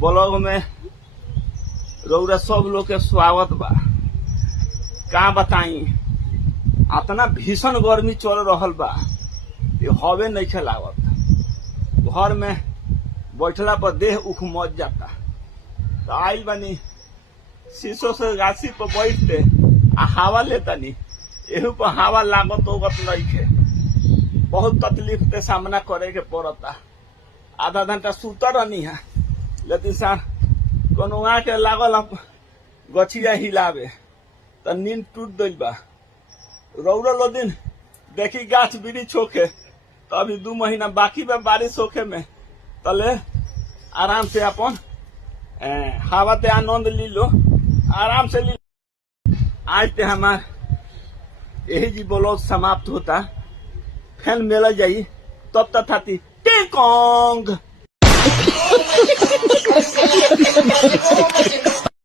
Blog में रउरा सब लोग के स्वागत बा। का बताई, इतना भीषण गर्मी चल रहल बा, ये हवे नहीं खेलावत। घर में बैठला पर देह उख मच जाता। तो आइल बनी शीशो से गाछी पर बैठते आ हवा लेतानी, एहू पर हवा लागत होगत नहीं खे। बहुत तकलीफ के सामना करे के पड़ता। आधा घंटा सुतर रहनी है, लेकिन सर कोनो के लागल गछिया हिलावे तो नींद टूट गई बा। रौरा लो दिन देखी गाछ वृक्ष होके, तो अभी 2 महीना बाकी बा बारिश होके में, तले आराम से अपन हवा ते आनंद ली लो, आराम से ली। आज ते हमार यही जी ब्लॉग समाप्त होता। फैन मेला जाई तब तक थाती टिंग कॉन्ग।